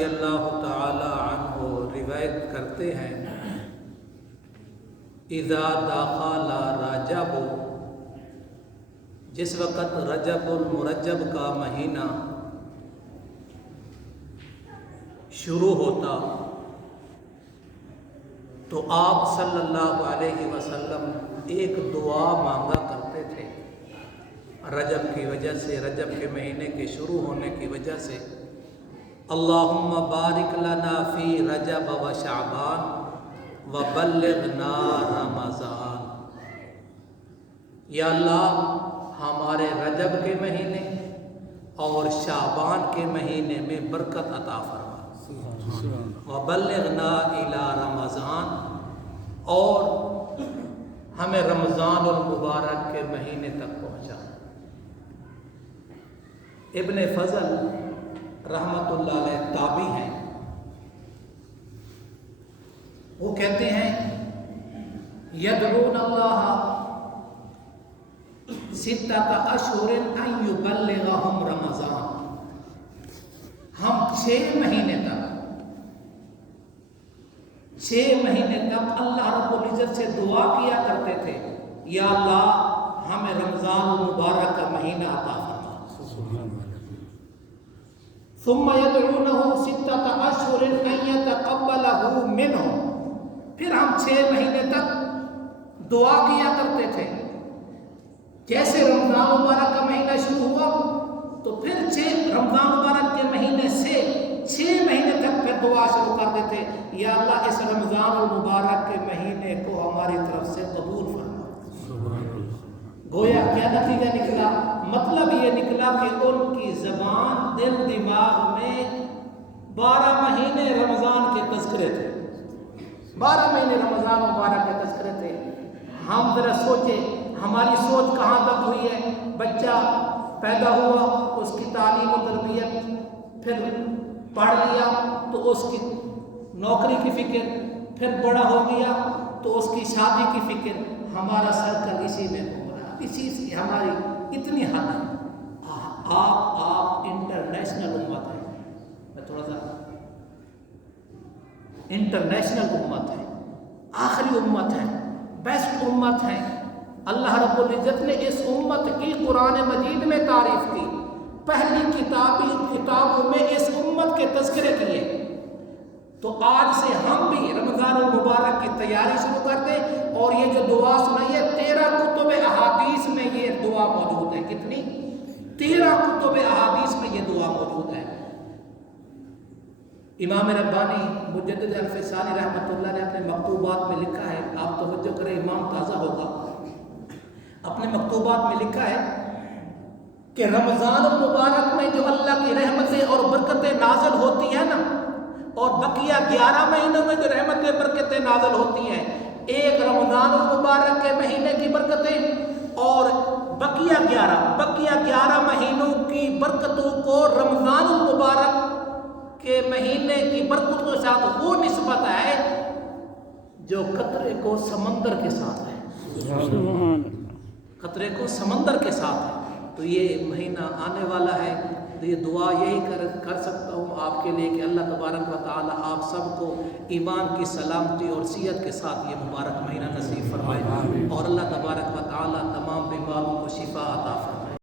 رضی اللہ تعالی عنہ روایت کرتے ہیں اذا دخل رجب، جس وقت رجب المرجب کا مہینہ شروع ہوتا تو آپ صلی اللہ علیہ وسلم ایک دعا مانگا کرتے تھے رجب کی وجہ سے، رجب کے مہینے کے شروع ہونے کی وجہ سے، اللہم بارک لنا فی رجب و شعبان وبلغنا رمضان۔ یا اللہ ہمارے رجب کے مہینے اور شعبان کے مہینے میں برکت عطا فرما، وبلغنا الی رمضان، اور ہمیں رمضان المبارک کے مہینے تک پہنچا۔ ابن فضل رحمت اللہ علیہ تابعی ہیں، وہ کہتے ہیں یدعون اللہ ستۃ اشہر ان یبلغہم رمضان۔ ہم 6 مہینے تک اللہ رب العزت سے دعا کیا کرتے تھے، یا اللہ ہمیں رمضان المبارک کا مہینہ عطا فرما۔ ثم يدعونه 6 اشہر ان يتقبلہ منہم، پھر ہم 6 مہینے تک دعا کیا کرتے تھے۔ جیسے رمضان مبارک کا مہینہ شروع ہوا تو پھر رمضان مبارک کے مہینے سے 6 مہینے تک پھر دعا شروع کر دیتے، یا اللہ اس رمضان المبارک کے مہینے کو ہماری طرف سے قبول فرما۔ گویا کیا نتیجہ نکلا؟ مطلب یہ نکلا کہ ان کی زبان، دل، دماغ میں 12 مہینے رمضان کے تذکرے تھے، 12 مہینے رمضان مبارک کے تذکرے تھے۔ ہم ذرا سوچیں ہماری سوچ کہاں تک ہوئی ہے؟ بچہ پیدا ہوا، اس کی تعلیم و تربیت، پھر پڑھ لیا تو اس کی نوکری کی فکر، پھر بڑا ہو گیا تو اس کی شادی کی فکر، ہمارا سرکل اسی میں گھوم رہا، اسی سے ہماری اتنی حد ہے۔ آپ انٹرنیشنل امت ہے، میں تھوڑا سا انٹرنیشنل امت ہے، آخری امت ہے، بیسٹ امت ہے۔ اللہ رب العزت نے اس امت کی قرآن مجید میں تعریف کی، پہلی کتابوں میں اس امت کے تذکرے کیے۔ تو آج سے ہم بھی رمضان المبارک کی تیاری شروع کر دیں، اور یہ جو دعا سنائی ہے 13 کتب احادیث میں یہ دعا موجود ہے۔ کتنی؟ 13 کتب احادیث میں یہ دعا موجود ہے۔ امام ربانی مجدد الفسانی رحمۃ اللہ نے اپنے مکتوبات میں لکھا ہے، آپ توجہ کریں، امام تازہ ہوگا، اپنے مکتوبات میں لکھا ہے کہ رمضان المبارک میں جو اللہ کی رحمتیں اور برکتیں نازل ہوتی ہیں نا، اور بقیہ 11 مہینوں میں جو رحمتیں برکتیں نازل ہوتی ہیں، ایک رمضان المبارک کے مہینے کی برکتیں اور بقیہ 11 مہینوں کی برکتوں کو رمضان المبارک کے مہینے کی برکتوں کے ساتھ وہ نسبت ہے جو قطرے کو سمندر کے ساتھ ہے، قطرے کو سمندر کے ساتھ ہے۔ تو یہ مہینہ آنے والا ہے، تو یہ دعا یہی کر سکتا ہوں آپ کے لیے کہ اللہ تبارک و تعالی آپ سب کو ایمان کی سلامتی اور صحت کے ساتھ یہ مبارک مہینہ نصیب فرمائے، اور اللہ تبارک و تعالی تمام بیماروں کو شفا عطا فرمائے۔